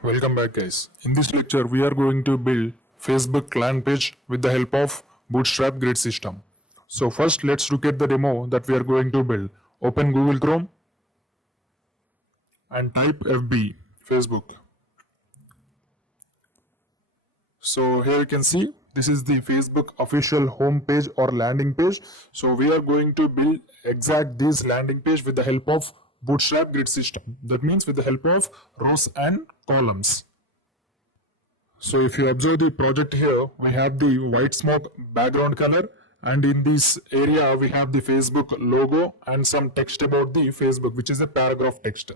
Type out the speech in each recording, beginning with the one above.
Welcome back, guys. In this lecture we are going to build Facebook land page with the help of Bootstrap grid system. So first let's look at the demo that we are going to build. Open Google Chrome and type FB Facebook. So here you can see this is the Facebook official home page or landing page. So we are going to build exact this landing page with the help of Bootstrap grid system. That means with the help of rows and columns. So if you observe the project here, we have the white smoke background color, and in this area we have the Facebook logo and some text about the Facebook, which is a paragraph text.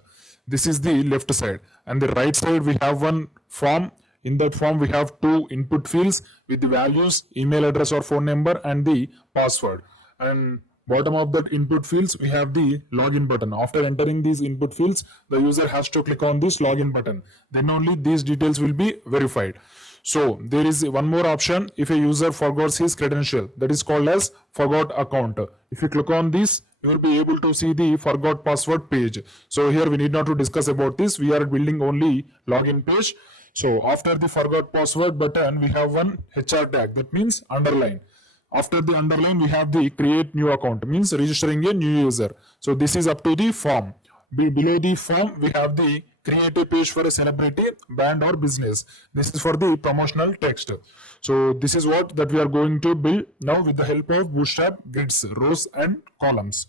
This is the left side, and the right side we have one form. In that form we have two input fields with the values, email address or phone number, and the password. And bottom of that input fields we have the login button. After entering these input fields, the user has to click on this login button, then only these details will be verified. So there is one more option. If a user forgets his credential, that is called as forgot account. If you click on this, you will be able to see the forgot password page. So here we need not to discuss about this. We are building only login page. So after the forgot password button, we have one HR tag, that means underline. After the underline, we have the create new account, means registering a new user. So this is up to the form. Below the form, we have the create a page for a celebrity, brand or business. This is for the promotional text. So this is what that we are going to build now with the help of Bootstrap grids, rows and columns.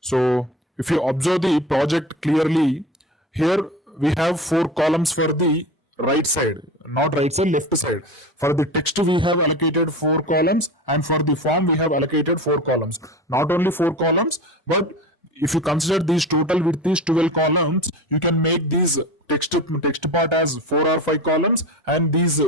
So if you observe the project clearly, here we have 4 columns for the right side, not right side, left side. For the text we have allocated 4 columns, and for the form we have allocated 4 columns. Not only 4 columns, but if you consider these total with these 12 columns, you can make these text part as 4 or 5 columns, and these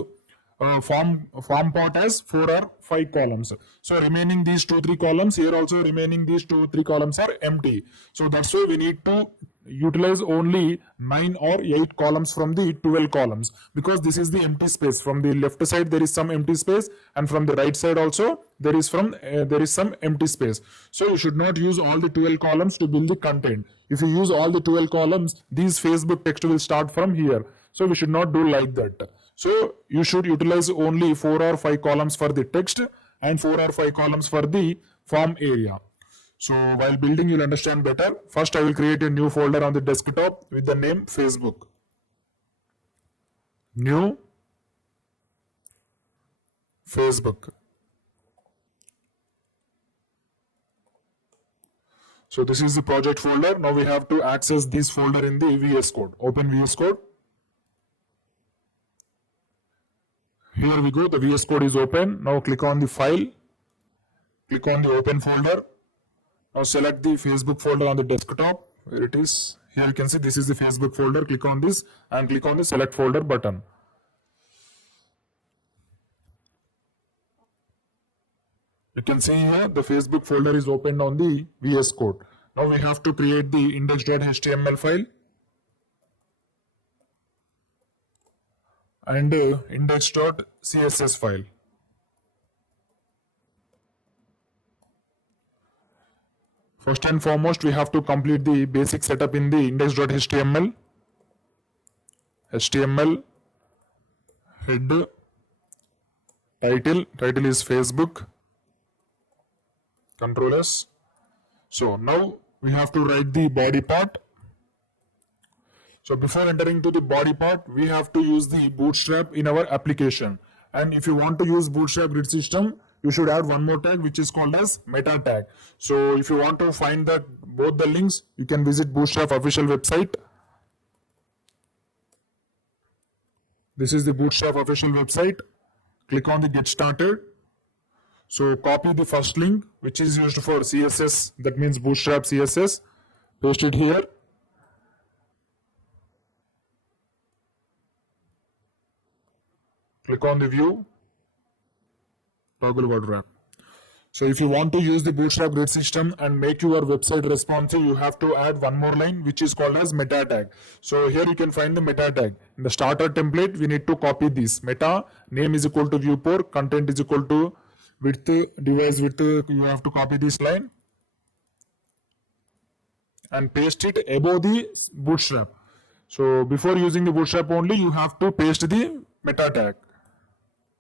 form part as 4 or 5 columns. So remaining these 2-3 columns, here also remaining these 2-3 columns are empty. So that's why we need to utilize only 9 or 8 columns from the 12 columns, because this is the empty space. From the left side there is some empty space, and from the right side also there is some empty space. So you should not use all the 12 columns to build the content. If you use all the 12 columns, these Facebook text will start from here. So we should not do like that. So you should utilize only 4 or 5 columns for the text and 4 or 5 columns for the form area. So while building, you'll understand better. First, I will create a new folder on the desktop with the name Facebook. New Facebook. So this is the project folder. Now we have to access this folder in the VS Code. Open VS Code. Here we go. The VS Code is open. Now click on the file. Click on the open folder. Now select the Facebook folder on the desktop. Where it is. Here you can see this is the Facebook folder. Click on this and click on the select folder button. You can see here the Facebook folder is opened on the VS Code. Now we have to create the index.html file and index.css file. First and foremost, we have to complete the basic setup in the index.html. HTML, head, title is Facebook, Control S. So now we have to write the body part. So before entering to the body part, we have to use the Bootstrap in our application. And if you want to use Bootstrap grid system, you should add one more tag which is called as meta tag. So if you want to find both the links, you can visit Bootstrap official website. This is the Bootstrap official website. Click on the get started. So copy the first link which is used for CSS, that means Bootstrap CSS. Paste it here. Click on the view. Toggle word wrap. So if you want to use the Bootstrap grid system and make your website responsive, you have to add one more line which is called as meta tag. So here you can find the meta tag. In the starter template, we need to copy this. Meta, name is equal to viewport, content is equal to width, device width. You have to copy this line and paste it above the Bootstrap. So before using the Bootstrap only, you have to paste the meta tag.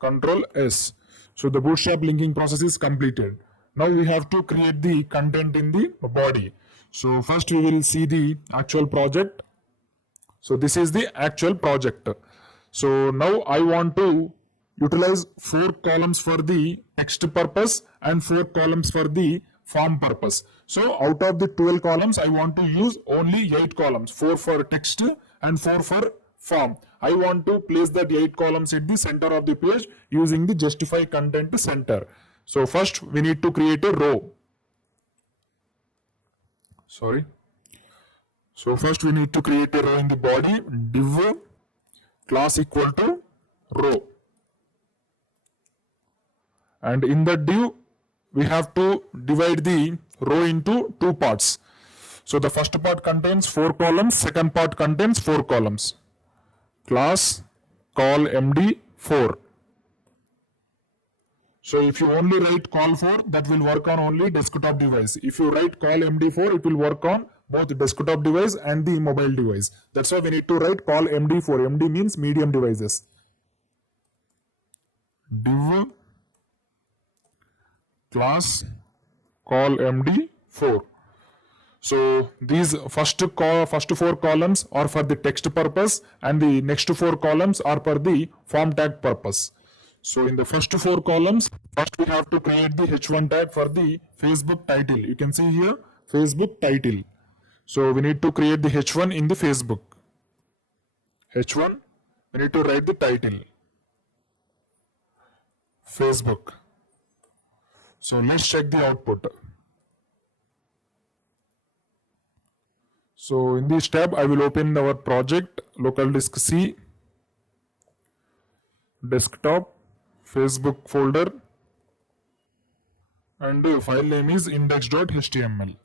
Control S. So the Bootstrap linking process is completed. Now we have to create the content in the body. So first we will see the actual project. So this is the actual project. So now I want to utilize 4 columns for the text purpose and 4 columns for the form purpose. So out of the 12 columns, I want to use only 8 columns, 4 for text and 4 for form. I want to place that 8 columns at the center of the page using the justify content center. So first we need to create a row. So first we need to create a row in the body, div class equal to row. And in the div, we have to divide the row into 2 parts. So the first part contains 4 columns, second part contains 4 columns. Class call MD4. So if you only write call 4, that will work on only desktop device. If you write call MD4, it will work on both desktop device and the mobile device. That's why we need to write call MD4. MD means medium devices. Div class call MD4. So these first 4 columns are for the text purpose and the next 4 columns are for the form tag purpose. So in the first 4 columns, first we have to create the h1 tag for the Facebook title. You can see here Facebook title. So we need to create the h1 in the Facebook. h1, we need to write the title. Facebook. So let's check the output. So in this tab, I will open our project, local disk C, desktop, Facebook folder, and the file name is index.html.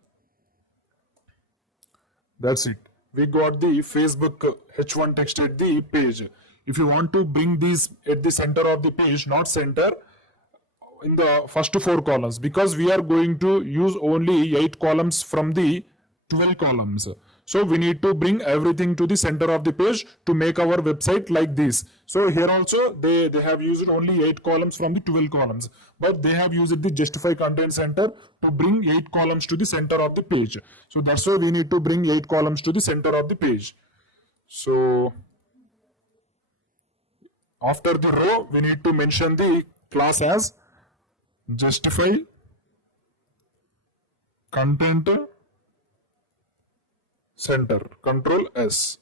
That's it. We got the Facebook h1 text at the page. If you want to bring these at the center of the page, not center, in the first 4 columns, because we are going to use only 8 columns from the 12 columns. So we need to bring everything to the center of the page to make our website like this. So here also they have used only 8 columns from the 12 columns, but they have used the justify content center to bring 8 columns to the center of the page. So that's why we need to bring 8 columns to the center of the page. So after the row, we need to mention the class as justify content center. Control S.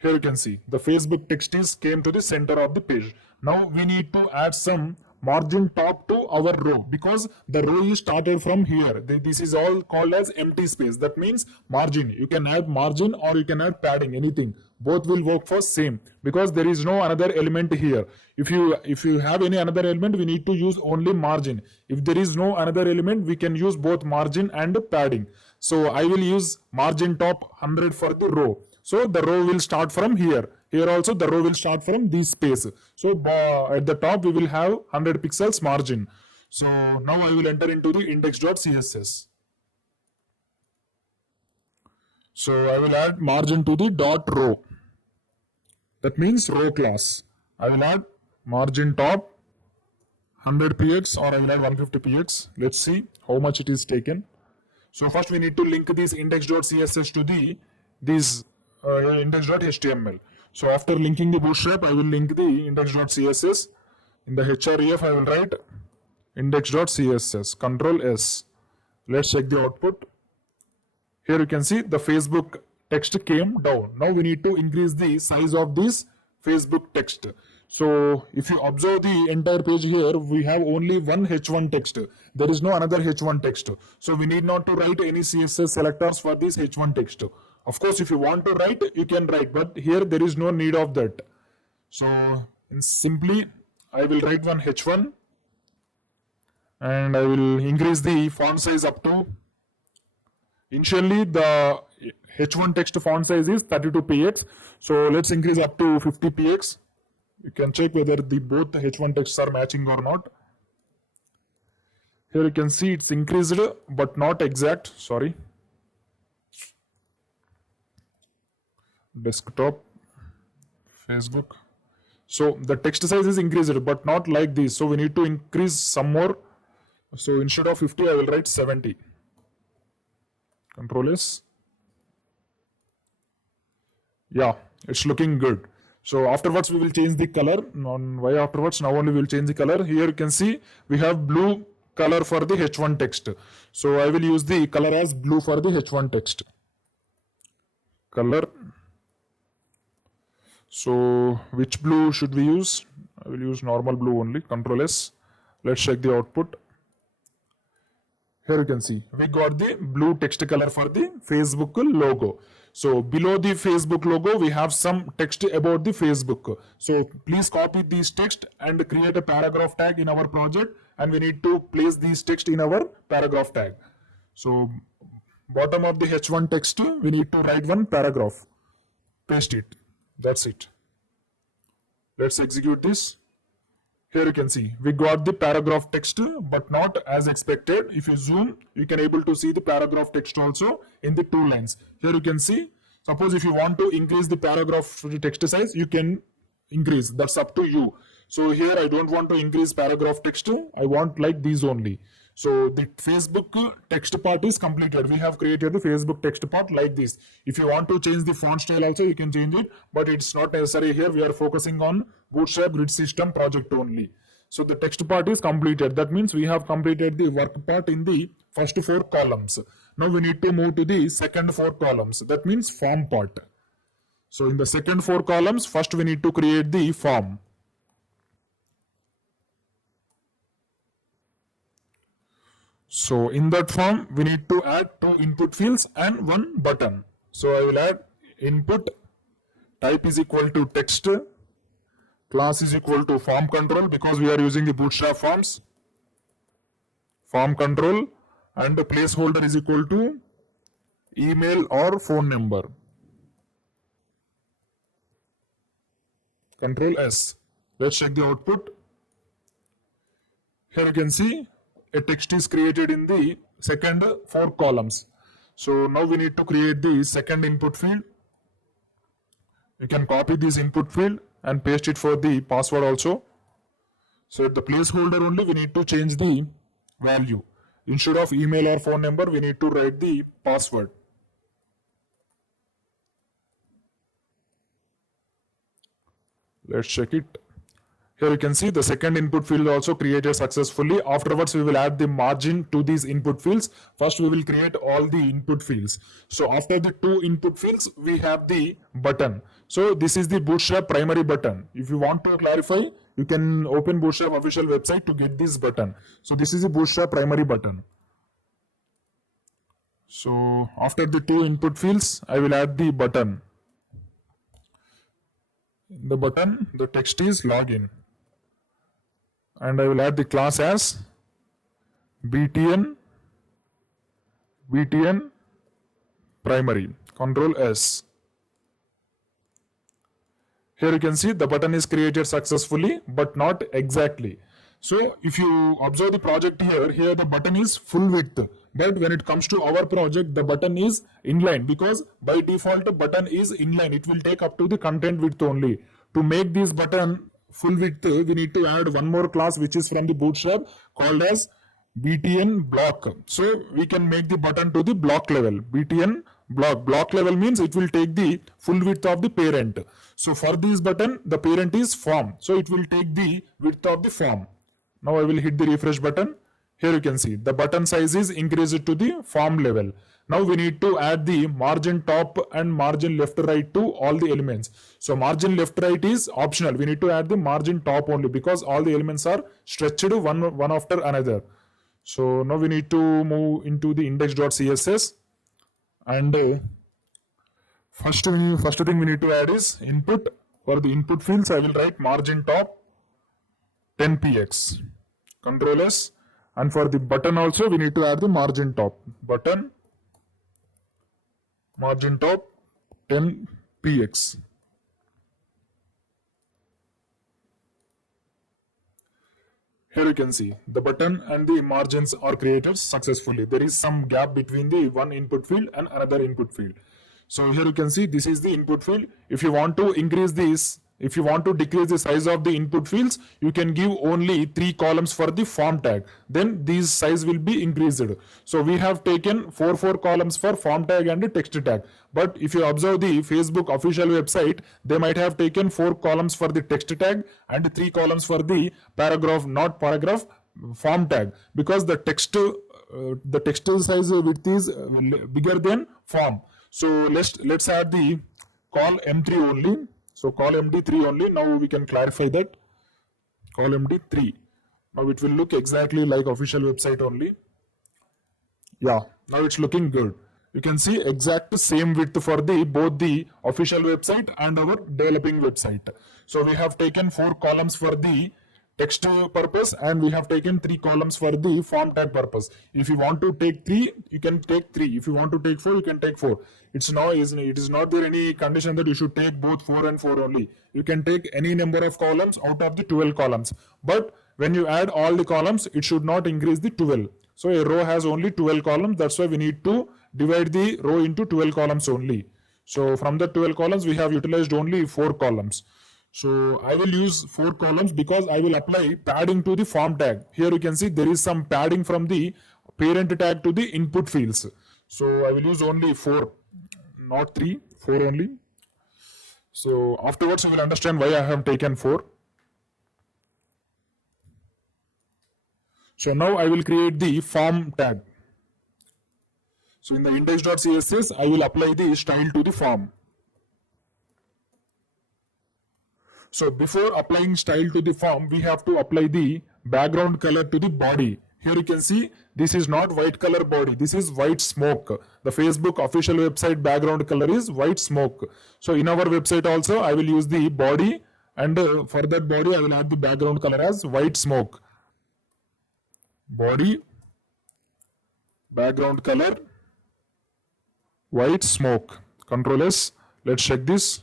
Here you can see the Facebook text is came to the center of the page. Now we need to add some margin top to our row because the row is started from here. This is all called as empty space. That means margin. You can add margin or you can add padding, anything. Both will work for same because there is no another element here. If you have any another element, we need to use only margin. If there is no another element, we can use both margin and padding. So I will use margin top 100 for the row. So the row will start from here. Here also the row will start from this space. So at the top we will have 100 pixels margin. So now I will enter into the index.css. So I will add margin to the dot row. That means row class. I will add margin top 100 px or I will add 150 px. Let's see how much it is taken. So first we need to link this index.css to this index.html. So after linking the Bootstrap, I will link the index.css. In the href, I will write index.css. Control S. Let's check the output. Here you can see the Facebook text came down. Now we need to increase the size of this Facebook text. So if you observe the entire page here, we have only one h1 text. There is no another h1 text. So we need not to write any CSS selectors for this h1 text. Of course, if you want to write, you can write, but here there is no need of that. So simply, I will write one h1 and I will increase the font size up to, initially the h1 text font size is 32px. So let's increase up to 50px. You can check whether both the h1 texts are matching or not. Here you can see it's increased, but not exact, sorry. desktop, Facebook. So the text size is increased, but not like this. So we need to increase some more. So instead of 50, I will write 70. Control S. Yeah, it's looking good. So afterwards we will change the color. On why afterwards? Now only we will change the color. Here you can see we have blue color for the H1 text. So I will use the color as blue for the H1 text. Color. So which blue should we use? I will use normal blue only. Control S. Let's check the output. Here you can see we got the blue text color for the Facebook logo. So below the Facebook logo, we have some text about the Facebook. So please copy this text and create a paragraph tag in our project, and we need to place this text in our paragraph tag. So bottom of the H1 text, we need to write one paragraph. Paste it. That's it. Let's execute this. Here you can see we got the paragraph text, but not as expected. If you zoom, you can able to see the paragraph text also in the 2 lines. Here you can see, suppose if you want to increase the paragraph text size, you can increase. That's up to you. So here I don't want to increase paragraph text. I want like these only. So the Facebook text part is completed. We have created the Facebook text part like this. If you want to change the font style also, you can change it, but it's not necessary here. We are focusing on Bootstrap grid system project only. So the text part is completed. That means we have completed the work part in the first 4 columns. Now we need to move to the second 4 columns. That means form part. So in the second 4 columns, first we need to create the form. So in that form, we need to add 2 input fields and 1 button. So I will add input, type is equal to text, class is equal to form control because we are using the Bootstrap forms, form control, and the placeholder is equal to email or phone number. Control S. Let's check the output. Here you can see a text is created in the second 4 columns. So now we need to create the second input field. You can copy this input field and paste it for the password also. So at the placeholder only we need to change the value. Instead of email or phone number, we need to write the password. Let's check it. Here you can see the second input field also created successfully. Afterwards, we will add the margin to these input fields. First, we will create all the input fields. So after the 2 input fields, we have the button. So this is the Bootstrap primary button. If you want to clarify, you can open Bootstrap official website to get this button. So this is the Bootstrap primary button. So after the 2 input fields, I will add the button. In the button, the text is login. And I will add the class as btn primary. Control S. Here you can see the button is created successfully, but not exactly. So if you observe the project here the button is full width. But when it comes to our project, the button is inline because by default the button is inline. It will take up to the content width only. To make this button full width, we need to add one more class which is from the Bootstrap called as btn block. So we can make the button to the block level. Btn block. Block level means it will take the full width of the parent. So for this button, the parent is form. So it will take the width of the form. Now I will hit the refresh button. Here you can see the button size is increased to the form level. Now we need to add the margin top and margin left right to all the elements. So margin left right is optional. We need to add the margin top only because all the elements are stretched one after another. So now we need to move into the index.css, and first thing we need to add is input. For the input fields, I will write margin top 10px. Control S. And for the button also, we need to add the margin top. Button margin top 10px. Here you can see the button and the margins are created successfully. There is some gap between the one input field and another input field. So here you can see this is the input field. If you want to increase this, if you want to decrease the size of the input fields, you can give only 3 columns for the form tag. Then these size will be increased. So we have taken 4 columns for form tag and text tag. But if you observe the Facebook official website, they might have taken 4 columns for the text tag and 3 columns for the paragraph, not paragraph, form tag, because the text size width is bigger than form. So let's add the col M3 only. So col MD3 only. Now we can clarify that. Col MD3. Now it will look exactly like official website only. Yeah, now it's looking good. You can see exact same width for the both the official website and our developing website. So we have taken 4 columns for the text purpose and we have taken 3 columns for the form tag purpose. If you want to take 3, you can take 3. If you want to take 4, you can take 4. It is not there any condition that you should take both 4 and 4 only. You can take any number of columns out of the 12 columns. But when you add all the columns, it should not increase the 12. So a row has only 12 columns. That's why we need to divide the row into 12 columns only. So from the 12 columns, we have utilized only 4 columns. So I will use 4 columns because I will apply padding to the form tag. Here you can see there is some padding from the parent tag to the input fields. So I will use only 4, not 3, 4 only. So afterwards you will understand why I have taken 4. So now I will create the form tag. So in the index.css, I will apply the style to the form. So before applying style to the form, we have to apply the background color to the body. Here you can see this is not white color body, this is white smoke. The Facebook official website background color is white smoke. So in our website also I will use the body, and for that body I will add the background color as white smoke. Body, background color, white smoke. Control S. Let's check this.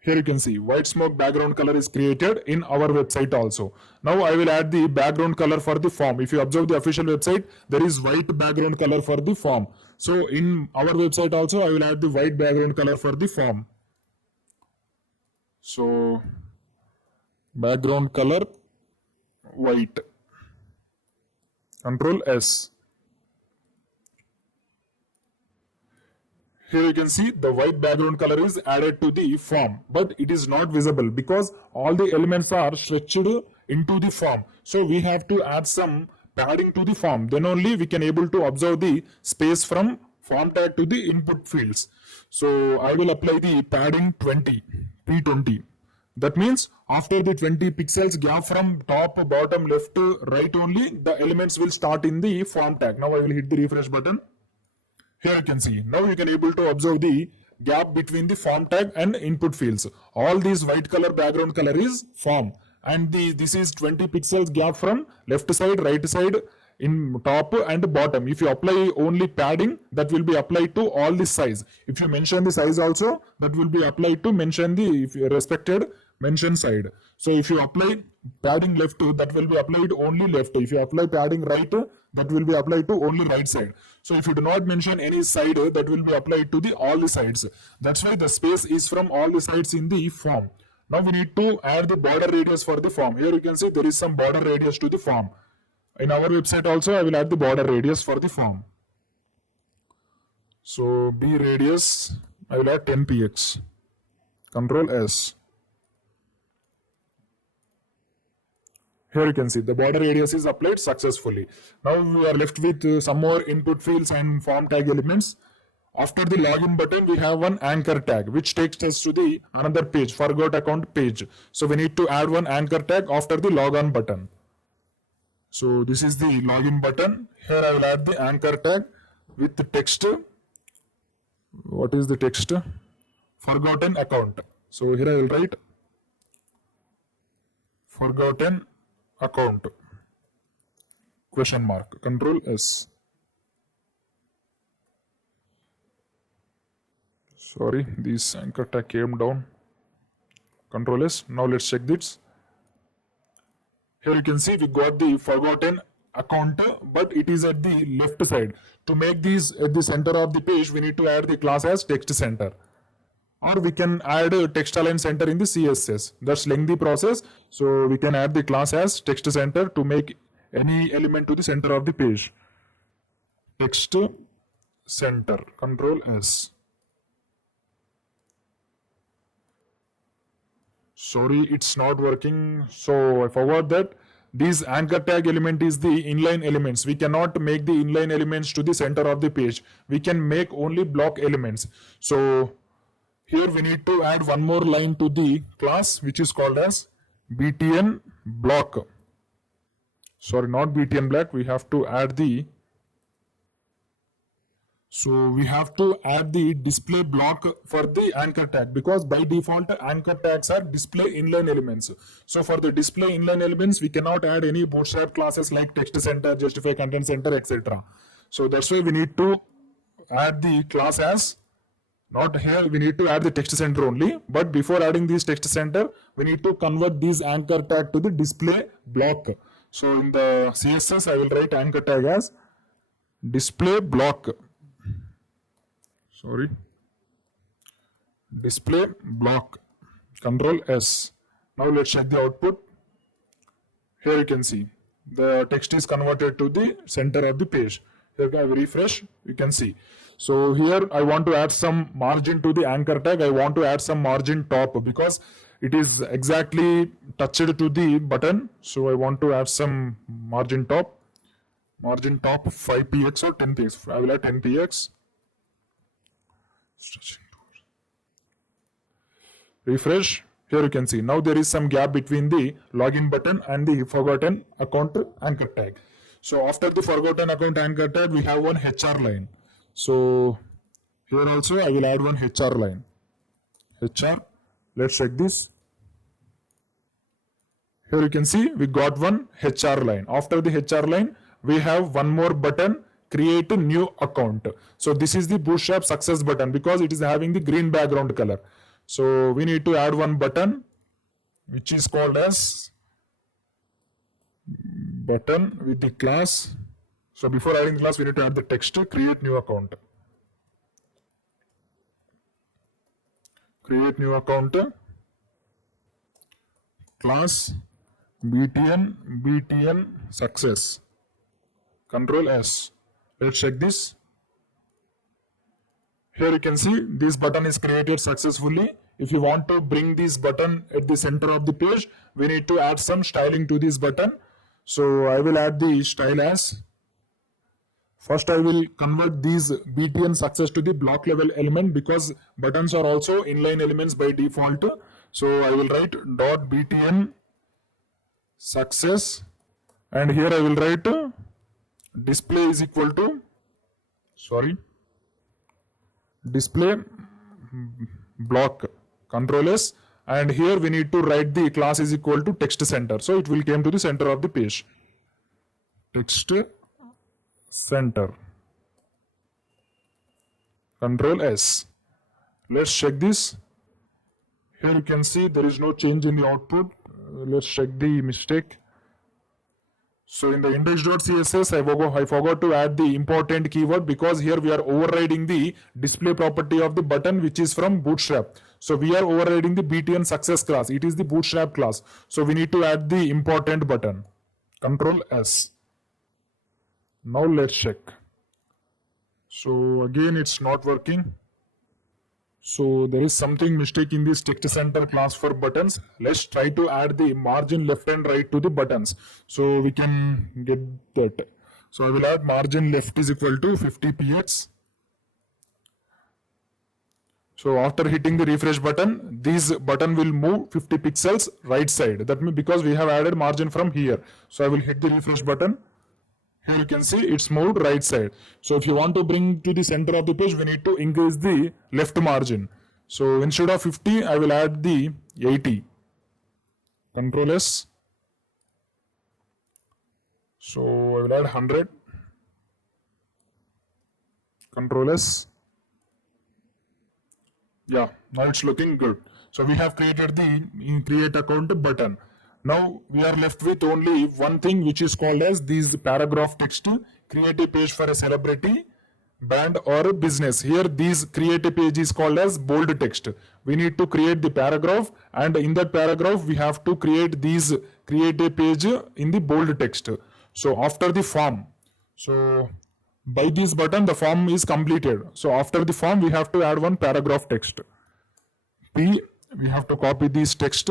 Here you can see white smoke background color is created in our website also. Now I will add the background color for the form. If you observe the official website, there is white background color for the form. So in our website also I will add the white background color for the form. So background color white. Control S. Here you can see the white background color is added to the form, but it is not visible because all the elements are stretched into the form. So we have to add some padding to the form. Then only we can able to observe the space from form tag to the input fields. So I will apply the padding 20, P20. That means after the 20 pixels gap from top, bottom, left, right only, the elements will start in the form tag. Now I will hit the refresh button. Here you can see, now you can able to observe the gap between the form tag and input fields. All these white color background color is form, and this is 20 pixels gap from left side, right side, in top and bottom. If you apply only padding, that will be applied to all the size. If you mention the size also, that will be applied to mention the respected mention side. So if you apply padding left, that will be applied only left. If you apply padding right, that will be applied to only right side. So if you do not mention any side, that will be applied to all the sides. That's why the space is from all the sides in the form. Now we need to add the border radius for the form. Here you can see there is some border radius to the form. In our website also I will add the border radius for the form. So B radius, I will add 10 px. Control S. Here you can see the border radius is applied successfully. Now we are left with some more input fields and form tag elements. After the login button, we have one anchor tag which takes us to the another page, forgot account page. So we need to add one anchor tag after the login button. So this is the login button. Here I will add the anchor tag with the text. What is the text? Forgotten account. So here I will write forgotten account question mark. Control S. Sorry, this anchor tag came down. Control S. Now let's check this. Here you can see we got the forgotten account, but it is at the left side. To make these at the center of the page, we need to add the class as text center. Or we can add a text align center in the CSS. That's lengthy process. So we can add the class as text center to make any element to the center of the page. Text center, Control S. Sorry, it's not working. So I forgot that this anchor tag element is the inline elements. We cannot make the inline elements to the center of the page. We can make only block elements. So here we need to add one more line to the class, which is called as btn block. Sorry, not btn block. We have to add the display block for the anchor tag, because by default anchor tags are display inline elements. So for the display inline elements, we cannot add any Bootstrap classes like text center, justify content center, etc. So that's why we need to add the class as, not here, we need to add the text center only. But before adding this text center, we need to convert this anchor tag to the display block. So in the CSS, I will write anchor tag as display block. Sorry, display block, Control S. Now let's check the output. Here you can see the text is converted to the center of the page. Here I will refresh, you can see. So here I want to add some margin to the anchor tag. I want to add some margin top because it is exactly touched to the button. So I want to add some margin top. Margin top 5px or 10px. I will add 10px. Refresh. Here you can see now there is some gap between the login button and the forgotten account anchor tag. So after the forgotten account anchor tag, we have one HR line. So here also I will add one HR line. HR. Let's check this. Here you can see we got one HR line. After the HR line, we have one more button, create a new account. So this is the Bootstrap success button because it is having the green background color. So we need to add one button which is called as button with the class. So before adding the class, we need to add the text to create new account. Create new account, class btn success, Control S. Let's check this. Here you can see this button is created successfully. If you want to bring this button at the center of the page, we need to add some styling to this button. So I will add the style as, first I will convert these btn success to the block level element because buttons are also inline elements by default. So I will write dot btn success, and here I will write display is equal to, display block, Control S, and here we need to write the class is equal to text center. So it will come to the center of the page. Text center, Control S. Let's check this. Here you can see there is no change in the output. Let's check the mistake. So in the index.css, I forgot to add the important keyword because here we are overriding the display property of the button which is from Bootstrap. So we are overriding the btn success class. It is the Bootstrap class. So we need to add the important button. Control S. Now let's check. So again it's not working. So there is something mistake in this text center class for buttons. Let's try to add the margin left and right to the buttons so we can get that. So I will add margin left is equal to 50px. So after hitting the refresh button, this button will move 50 pixels right side. That means because we have added margin from here. So I will hit the refresh button. Here you can see it's moved right side. So if you want to bring to the center of the page, we need to increase the left margin. So instead of 50, I will add the 80. Control S. So I will add 100. Control S. Yeah, now it's looking good. So we have created the create account button. Now we are left with only one thing, which is called as these paragraph text. Create a page for a celebrity, brand or a business. Here these create a page is called as bold text. We need to create the paragraph, and in that paragraph we have to create a page in the bold text. So after the form, so by this button the form is completed. So after the form we have to add one paragraph text. We have to copy this text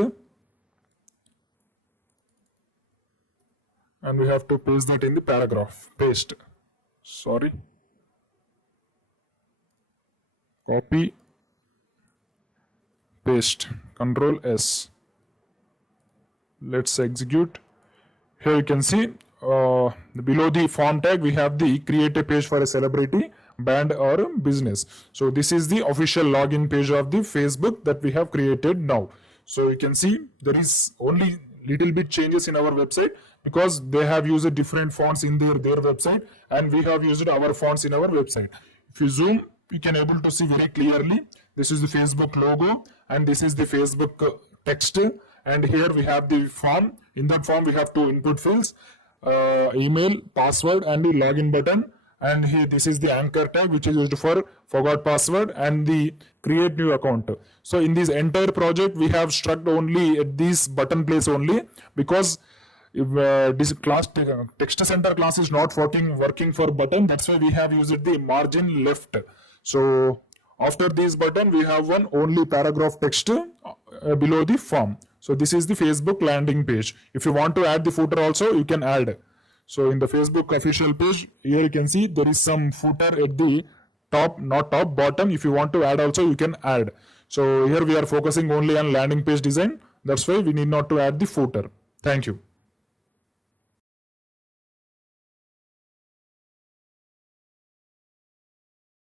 and we have to paste that in the paragraph. Paste. Sorry. Copy. Paste. Control S. Let's execute. Here you can see below the form tag we have the create a page for a celebrity, brand or business. So this is the official login page of the Facebook that we have created now. So you can see there is only little bit changes in our website because they have used different fonts in their website and we have used our fonts in our website. If you zoom, you can able to see very clearly. This is the Facebook logo and this is the Facebook text, and here we have the form. In that form we have two input fields, email, password and the login button, and here this is the anchor tag which is used for forgot password and the create new account. So in this entire project we have struck only at this button place only, because if this class text center class is not working for button, that's why we have used the margin left. So after this button we have one only paragraph text below the form. So this is the Facebook landing page. If you want to add the footer also, you can add. So in the Facebook official page, here you can see there is some footer at the top, not top, bottom. If you want to add also, you can add. So here we are focusing only on landing page design. That's why we need not to add the footer. Thank you.